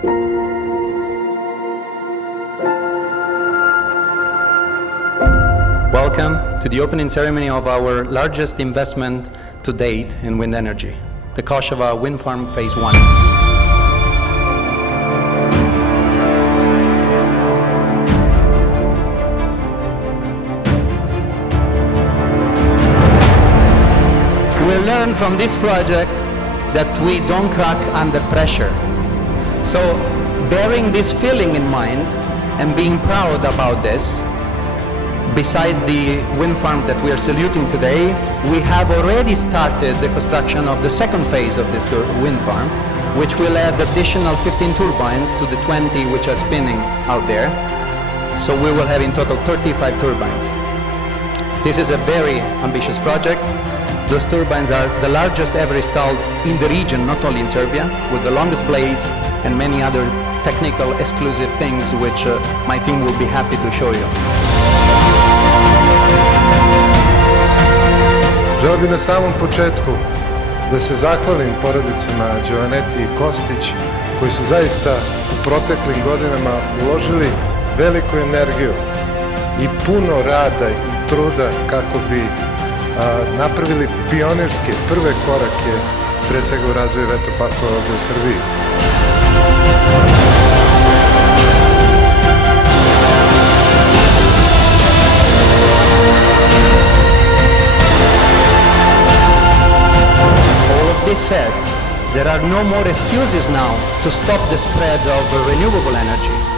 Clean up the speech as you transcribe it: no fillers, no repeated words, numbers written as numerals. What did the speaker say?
Welcome to the opening ceremony of our largest investment to date in wind energy, the Košava Wind Farm Phase 1. We learned from this project that we don't crack under pressure. So, bearing this feeling in mind and being proud about this, beside the wind farm that we are saluting today, we have already started the construction of the second phase of this wind farm, which will add additional 15 turbines to the 20 which are spinning out there. So we will have in total 35 turbines. This is a very ambitious project. Those turbines are the largest ever installed in the region, not only in Serbia, with the longest blades and many other technical exclusive things which my team will be happy to show you. Želeo bih na samom početku da se zahvalim porodicama Đovaneti i Kostić koji su zaista u proteklim godinama uložili veliku energiju i puno rada i truda kako bi napravili pionirske prve korake pre svega u razvoju vetroparkova ovdje u Srbiji. This said, there are no more excuses now to stop the spread of renewable energy.